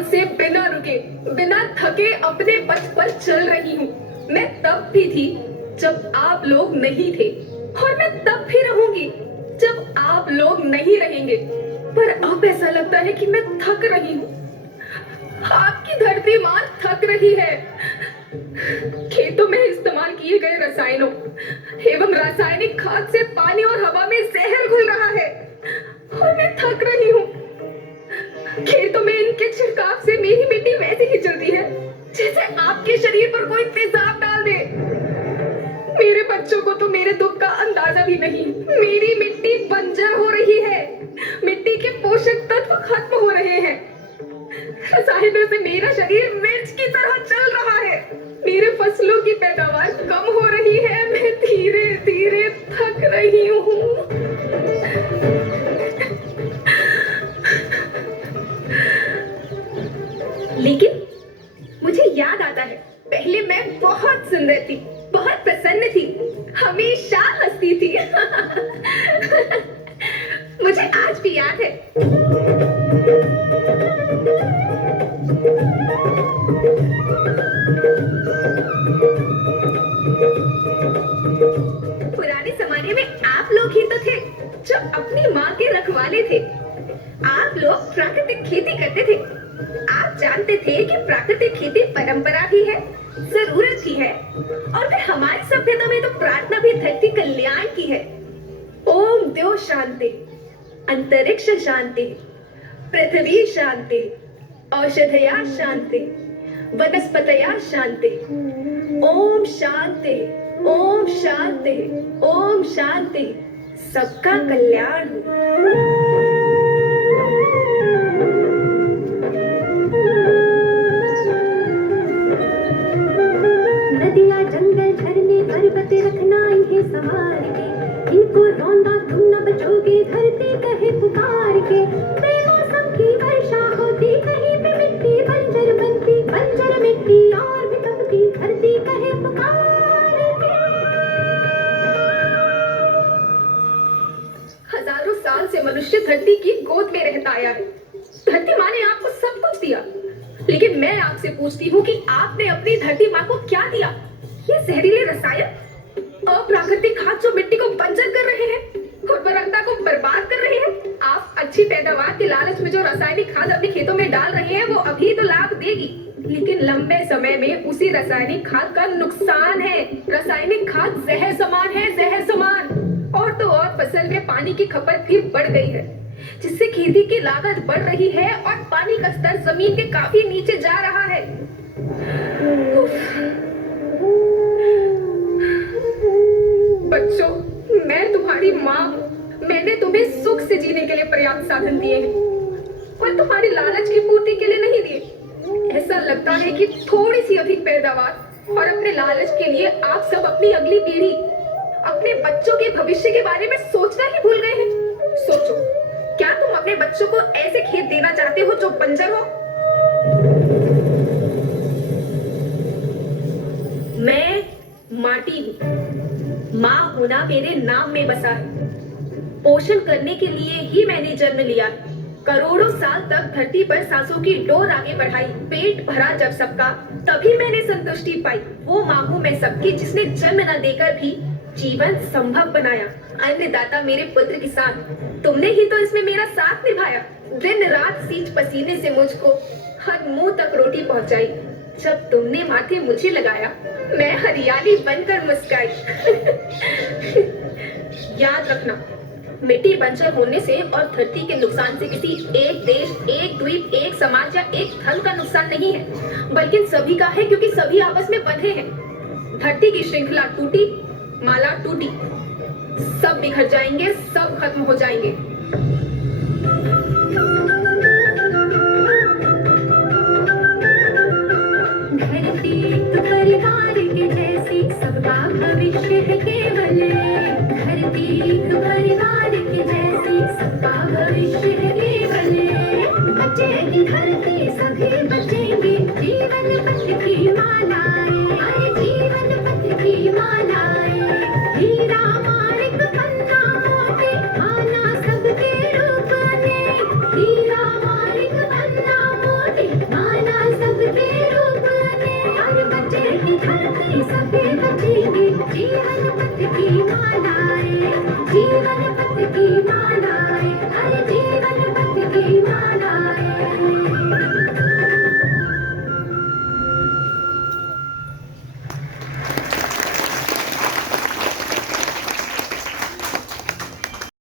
साल से बिना रुके बिना थके अपने पथ पर चल रही हूँ। मैं तब भी थी जब आप लोग नहीं थे, और मैं तब भी रहूंगी जब आप लोग नहीं रहेंगे। पर अब ऐसा लगता है कि मैं थक रही हूँ। आपकी धरती माँ थक रही है। खेतों में इस्तेमाल किए गए रसायनों एवं रासायनिक खाद से पानी और हवा में जहर घुल रहा है, और मैं थक रही हूँ। खेतों में इनके छिड़काव से मेरी मिट्टी वैसे ही चलती है जैसे आपके शरीर पर कोई तेजाब डाल दे। मेरे बच्चों को तो मेरे दुख का अंदाजा भी नहीं। मेरी मिट्टी बंजर हो रही है, मिट्टी के पोषक तत्व खत्म हो रहे हैं। रसायनों से मेरा शरीर मिर्च की तरह चल रहा है। मेरे फसलों की पैदावार कम हो रही है। मैं धीरे धीरे थक रही हूँ। लेकिन मुझे याद आता है, पहले मैं बहुत सुंदर थी, बहुत प्रसन्न थी, हमेशा हंसती थी। मुझे आज भी याद है। पुराने जमाने में आप लोग ही तो थे जो अपनी माँ के रखवाले थे। आप लोग प्राकृतिक खेती करते थे। आप जानते थे कि प्राकृतिक खेती परंपरा भी है, जरूरत भी है, और फिर हमारी सभ्यता में तो प्रार्थना भी धरती कल्याण की है। ओम द्यो शांति, अंतरिक्ष शांति, पृथ्वी शांति, औषधया शांति, वनस्पतया शांति। ओम शांति, ओम शांति, ओम शांति। सबका कल्याण हो। नदियाँ जंगल झरने पर्वत रखना इन्हें संभाल के, इनको रौंदा तुम न बचोगे धरती कहे पुकार के। बेमौसम की वर्षा होती कहीं पे मिट्टी बंजर बनती, बंजर मिट्टी और भी तपती धरती कहे पुकार के। हजारों साल से मनुष्य धरती की गोद में रहता आया है। धरती माँ ने आपको सब कुछ दिया, लेकिन मैं आपसे पूछती हूँ कि आपने अपनी धरती माँ को क्या दिया? ये जहरीले रसायन, अप्राकृतिक खाद जो मिट्टी को बंजर कर रहे हैं, उर्वरकता को बर्बाद कर रहे हैं। आप अच्छी पैदावार के लालच में जो रासायनिक खाद अपने खेतों में डाल रहे हैं, वो अभी तो लाभ देगी, लेकिन लंबे समय में उसी रासायनिक खाद का नुकसान है। रासायनिक खाद जहर समान है, जहर समान। और तो और फसल में पानी की खपत भी बढ़ गई है, जिससे खेती की लागत बढ़ रही है और पानी का स्तर जमीन के काफी नीचे जा रहा है। बच्चों, मैं तुम्हारी माँ हूँ। मैंने तुम्हें सुख से जीने के लिए पर्याप्त साधन दिए हैं, पर तुम्हारी लालच की पूर्ति के लिए नहीं दिए। ऐसा लगता है कि थोड़ी सी अधिक पैदावार और अपने लालच के लिए आप सब अपनी अगली पीढ़ी, अपने बच्चों के भविष्य के बारे में सोचना ही भूल गए हैं। सोचो, क्या तुम अपने बच्चों को ऐसे खेत देना चाहते हो जो बंजर हो? मैं माटी हूँ। माँ होना मेरे नाम में बसा है। पोषण करने के लिए ही मैंने जन्म लिया। करोड़ों साल तक धरती पर सांसों की डोर आगे बढ़ाई। पेट भरा जब सबका, तभी मैंने संतुष्टि पाई। वो माँ हूँ मैं सबकी, जिसने जन्म न देकर भी जीवन संभव बनाया। अन्नदाता मेरे पुत्र किसान, तुमने ही तो इसमें मेरा साथ निभाया। दिन रात सींच पसीने से मुझको हर मुंह तक रोटी पहुंचाई। जब तुमने माथे मुझे लगाया, मैं हरियाली बनकर मुस्काई। याद रखना, मिट्टी बंजर होने से और धरती के नुकसान से किसी एक देश, एक द्वीप, एक समाज या एक धन का नुकसान नहीं है, बल्कि सभी का है, क्योंकि सभी आपस में बंधे हैं। धरती की श्रृंखला टूटी, माला टूटी, सब बिखर जाएंगे, सब खत्म हो जाएंगे।